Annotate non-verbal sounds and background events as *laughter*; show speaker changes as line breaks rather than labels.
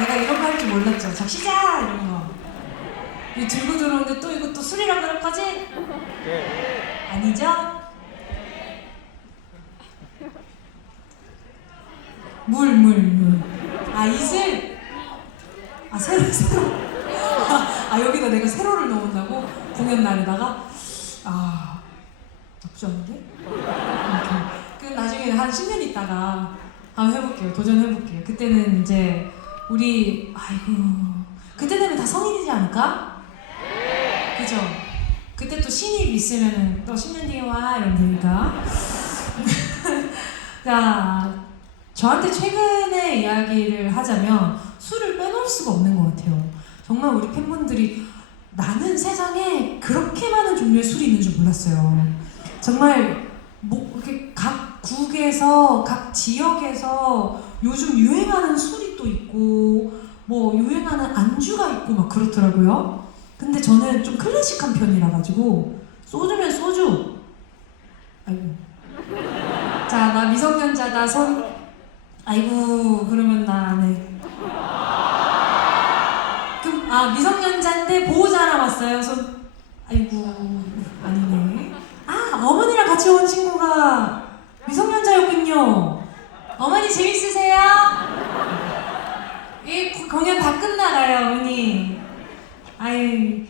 내가 이런 거 할 줄 몰랐죠. 자, 시작! 이런 거. 이 들고 들어오는데 또또 술이라 그럴 거지? 아니죠? 물, 물, 물. 아, 이슬? 아, 세로, 세로. 아, 여기다 내가 세로를 넣은다고? 공연 날에다가? 아, 나쁘지 않은데? 그 나중에 한 10년 있다가 한번 해볼게요. 도전해볼게요. 그때는 이제 우리, 아이고. 그때 되면 다 성인이지 않을까? 그죠? 그때 또 신입 있으면은 또 10년 뒤에 와 이러면 되니까. *laughs* 자, 저한테 최근의 이야기를 하자면 술을 빼놓을 수가 없는 것 같아요. 정말 우리 팬분들이 나는 세상에 그렇게 많은 종류의 술이 있는 줄 몰랐어요. 정말 뭐 이렇게 각 국에서 각 지역에서 요즘 유행하는 술이 또 있고 뭐 유행하는 안주가 있고 막 그렇더라고요. 근데 저는 좀 클래식한 편이라 가지고 소주면 소주. 아이고. 자, 나 미성년자다 손. 아이고, 그러면 나안 해. 그럼 아 미성년자인데 보호자 하나 왔어요. 손. 아이고, 같이 온 친구가 미성년자였군요. 어머니 재밌으세요? 이 공연 다 끝나가요, 어머니. 아이